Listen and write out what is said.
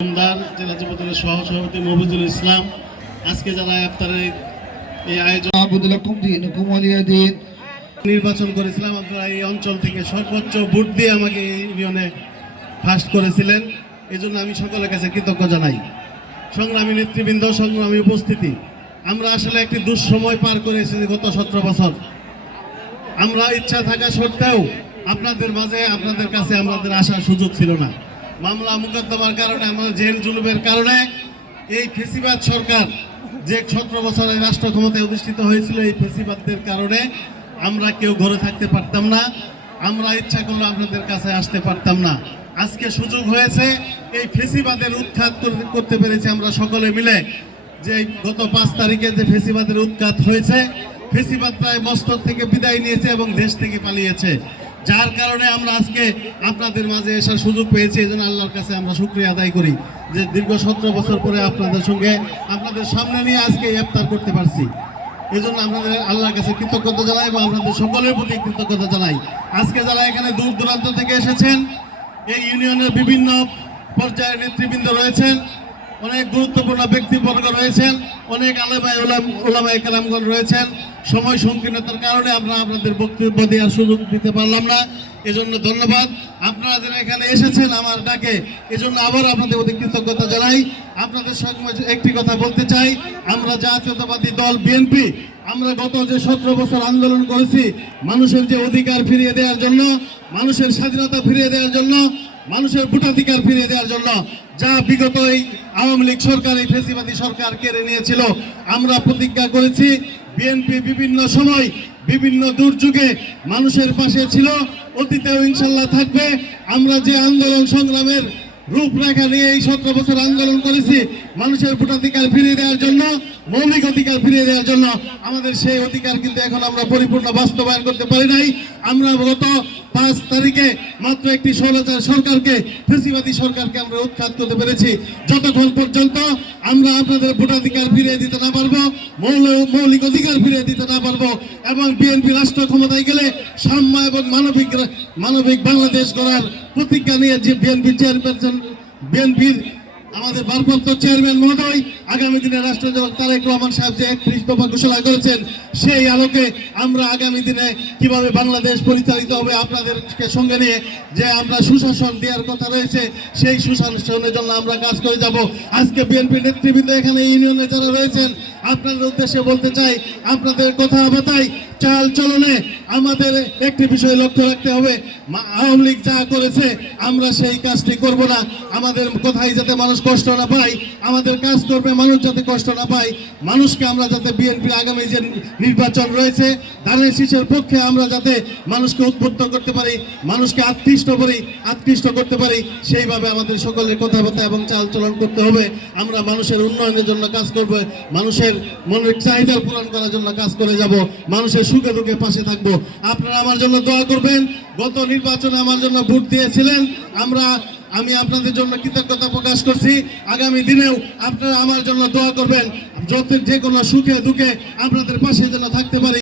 আমদার জেলা যুবদলের সহসভাপতি মফিজুল ইসলাম আজকে যারা ইফতারের এই আয়োজন নির্বাচন করেছিলাম আপনারা এই অঞ্চল থেকে সর্বোচ্চ ভোট দিয়ে আমাকে ইউনিয়নে ফার্স্ট করেছিলেন। এজন্য আমি সকলের কাছে কৃতজ্ঞ জানাই। সংগ্রামী নেতৃবৃন্দ সংগ্রামী উপস্থিতি। আমরা আসলে একটি দুঃসময় পার করে এসেছি গত সতেরো বছর। আমরা ইচ্ছা থাকা সত্ত্বেও আপনাদের মাঝে আপনাদের কাছে আমাদের আসার সুযোগ ছিল না। মামলা মোকদ্দমার কারণে, আমাদের জেল জুলুমের কারণে এই ফেসিবাদ সরকার যে সতেরো বছর রাষ্ট্র ক্ষমতায় অধিষ্ঠিত হয়েছিল এই ফেসিবাদদের কারণে আমরা কেউ ঘরে থাকতে পারতাম না, আমরা ইচ্ছা করলে আপনাদের কাছে আসতে পারতাম না। আজকে সুযোগ হয়েছে, এই ফেসিবাদের উৎখাত করতে পেরেছি আমরা সকলে মিলে যে গত পাঁচ তারিখে যে ফেসিবাদের উৎখাত হয়েছে, ফেসিবাদ প্রায় মস্তক থেকে বিদায় নিয়েছে এবং দেশ থেকে পালিয়েছে। যার কারণে আমরা আজকে আপনাদের মাঝে আসার সুযোগ পেয়েছি এই জন্য আল্লাহর কাছে আমরা শুক্রিয়া আদায় করি যে দীর্ঘ সতেরো বছর পরে আপনাদের সঙ্গে আপনাদের সামনে নিয়ে আজকে ইফতার করতে পারছি। এই জন্য আপনাদের আল্লাহর কাছে কৃতজ্ঞতা জানাই এবং আপনাদের সকলের প্রতি কৃতজ্ঞতা জানাই। আজকে যারা এখানে দূর দূরান্ত থেকে এসেছেন, এই ইউনিয়নের বিভিন্ন পর্যায়ের নেতৃবৃন্দ রয়েছেন, অনেক গুরুত্বপূর্ণ ব্যক্তিবর্গ রয়েছেন, অনেক আলেমাই ওলামাই কালামগণ রয়েছেন সময় সংকীর্ণতার কারণে আমরা আপনাদের বক্তব্য দেওয়ার সুযোগ দিতে পারলাম না। এজন্য ধন্যবাদ। আপনারা যারা এখানে এসেছেন আমার ডাকে, এজন্য আবার আপনাদের প্রতি কৃতজ্ঞতা জানাই। আপনাদের সঙ্গে একটি কথা বলতে চাই। আমরা জাতীয়তাবাদী দল বিএনপি আমরা গত যে সতেরো বছর আন্দোলন করেছি, মানুষের যে অধিকার ফিরিয়ে দেওয়ার জন্য, মানুষের স্বাধীনতা ফিরিয়ে দেওয়ার জন্য, মানুষের ভোটাধিকার ফিরিয়ে দেওয়ার জন্য, যা বিগত এই আওয়ামী লীগ সরকার, এই ফেসিবাদী সরকার কেড়ে নিয়েছিল, আমরা প্রতিজ্ঞা করেছি। বিএনপি বিভিন্ন সময় বিভিন্ন দুর্যোগে মানুষের পাশে ছিল, অতীতেও ইনশাল্লাহ থাকবে। আমরা যে আন্দোলন সংগ্রামের রূপরেখা নিয়ে এই সতেরো বছর আন্দোলন করেছি। মানুষের ভোটাধিকার ফিরিয়ে দেওয়ার জন্য, মৌলিক অধিকার ফিরিয়ে দেওয়ার জন্য আমাদের সেই অধিকার কিন্তু এখন আমরা পরিপূর্ণ বাস্তবায়ন করতে পারি নাই। আমরা গত পাঁচ তারিখে মাত্র একটি স্বৈরাচার সরকারকে, ফেসিবাদী সরকারকে আমরা উৎখাত করতে পেরেছি। যতক্ষণ পর্যন্ত আমরা আপনাদের ভোটাধিকার ফিরিয়ে দিতে না পারব, মৌল- মৌলিক অধিকার ফিরিয়ে দিতে না পারব, এবং বিএনপি রাষ্ট্র ক্ষমতায় গেলে সাম্য এবং মানবিক মানবিক বাংলাদেশ গড়ার প্রতিজ্ঞা নিয়ে যে বিএনপি চেয়ারপারসন বিএনপির আমাদের ভারপ্রাপ্ত চেয়ারম্যান মহোদয় আগামী দিনে রাষ্ট্রপতি তারেক রহমান সাহেব যে একত্রিশ দফা ঘোষণা করেছেন, সেই আলোকে আমরা আগামী দিনে কীভাবে বাংলাদেশ পরিচালিত হবে আপনাদেরকে সঙ্গে নিয়ে যে আমরা সুশাসন দেওয়ার কথা রয়েছে, সেই সুশাসনের জন্য আমরা কাজ করে যাব। আজকে বিএনপি নেতৃবৃন্দ এখানে ইউনিয়নে যারা রয়েছেন, আপনাদের উদ্দেশ্যে বলতে চাই, আপনাদের কথাবার্তায় চাল চলনে আমাদের একটি বিষয় লক্ষ্য রাখতে হবে। আওয়ামী লীগ যা করেছে, আমরা সেই কাজটি করব না। আমাদের কোথায় যাতে মানুষ কষ্ট না পায়, আমাদের কাজ করবে মানুষ যাতে কষ্ট না পায়। মানুষকে আমরা যাতে বিএনপির আগামী যে নির্বাচন রয়েছে ধানের শীষের পক্ষে আমরা যাতে মানুষকে উদ্বুদ্ধ করতে পারি, মানুষকে আকৃষ্ট করি আকৃষ্ট করতে পারি, সেইভাবে আমাদের সকলের কথাবার্তা এবং চাল চলন করতে হবে। আমরা মানুষের উন্নয়নের জন্য কাজ করব, মানুষের মনের চাহিদা পূরণ করার জন্য কাজ করে যাব, মানুষের সুখে দুঃখে পাশে থাকব। আপনারা আমার জন্য দোয়া করবেন, গত নির্বাচনে আমার জন্য ভোট দিয়েছিলেন, আমরা, আমি আপনাদের জন্য কৃতজ্ঞতা প্রকাশ করছি। আগামী দিনেও আপনারা আমার জন্য দোয়া করবেন, যত যে কোনো সুখে দুঃখে আপনাদের পাশে যেন থাকতে পারি।